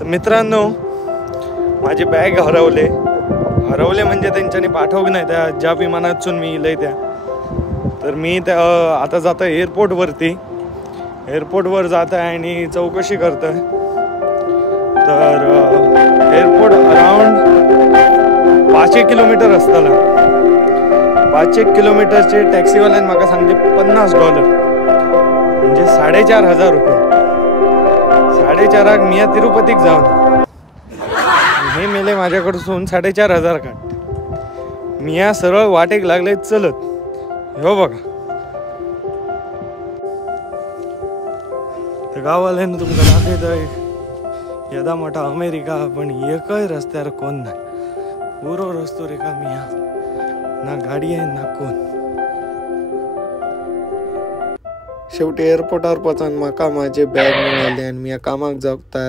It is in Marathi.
तर मित्रांनो, माझी बॅग हरवले म्हणजे त्यांच्यानी पाठवली नाही त्या ज्या विमानातून मी इलय त्या. तर मी त्या आता जातो एअरपोर्टवर जात आहे आणि चौकशी करतो आहे. तर एअरपोर्ट अराउंड 500 किलोमीटर असताना 500 किलोमीटरचे टॅक्सीवाल्यान म्हाका सांगले $50 म्हणजे 4,500 रुपये. 4,500 मी तिरुपतीक जाऊन हे मेले माझ्याकडसून 4,500 काढ. मी सरळ वाटेक लागले चलत. हो बघा, तर गावाल्यानं तुमका दाखवतोय येदा मोठा अमेरिका, पण एकय रस्त्यावर कोण नाही. पुरो रस्तो रिकामी, ना गाडी आहे ना कोण. शेवटी एअरपोर्टावर पोचान म्हाका माझे बॅग मिळाले आणि मी कामाक जाऊक तयार